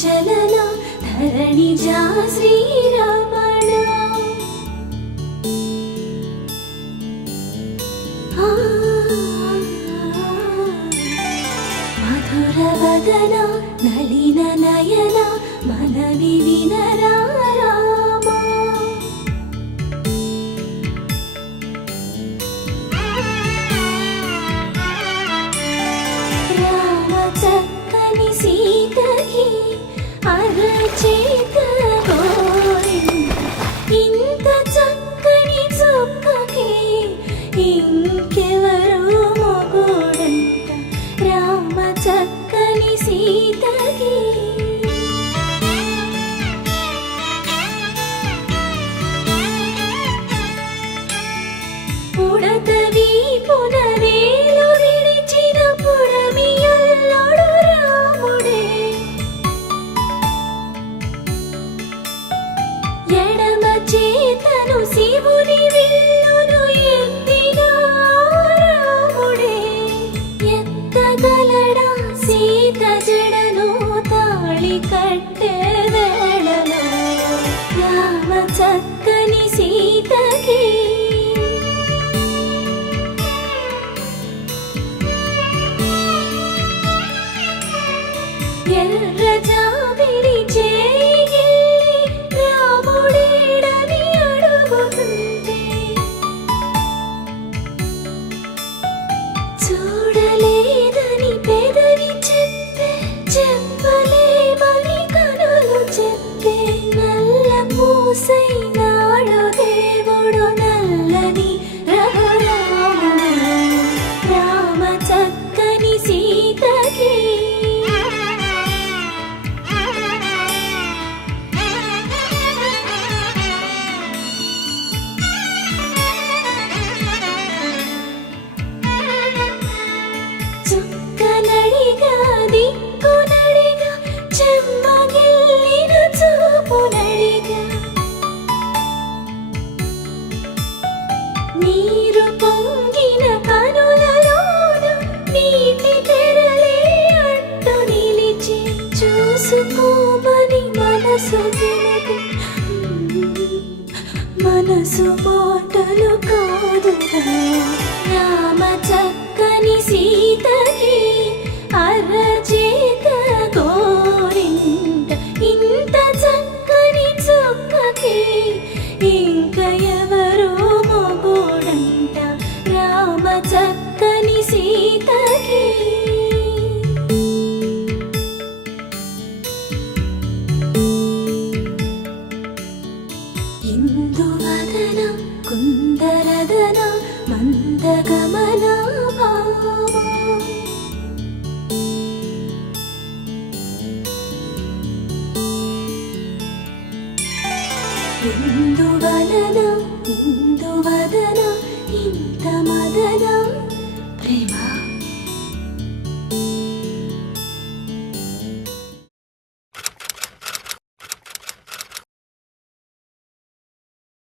చలన ధరణిజా శ్రీరమణ మధుర వదన నళిన నయన మనవి వినరా రామా రామ చక్కని సీతకి అరచేత గోరింట ఇంత చక్కని చుక్కకి ఇంకెవరు మొగుడంట రామ చక్కని సీతకి పుడతవి పునవేలు విడిచిన పుడమియల్లుడు రాముడే ఎడమ చేతను శివుని విల్లును ఎత్తిన రాముడే ఎత్తగలడా సీత జడను తాళి కట్టే వేళలో రామ చక్కని సీతకి ఎర్ర జాబిలి చేయి రాముడేడని అడుగుతుంటే చూడలేదని పెదవి చెప్పే చెప్పలేమని కనులు చెప్పే నల్ల పూసైనాడు దేవుడు నల్లని రఘురాముడు రామ చక్కని సీతకి చుక్కనడిగా దిక్కునడిగా చెమ్మగిల్లిన చూపునడిగా నీరు పొంగిన కనులలోన నీటి తెరలే అడ్డు నిలిచి చూసుకోమని మనసు తెలిపి మనసు మాటలు కాదుగా రామ చక్కని సీతకి అరచేత గోరింట ఇంత చక్కని చుక్కకి ఇంక ఎవరు మొగుడంట రామ చక్కని సీతకి ఇందువదన కుందరదన మందగమన భామా ఇందువలన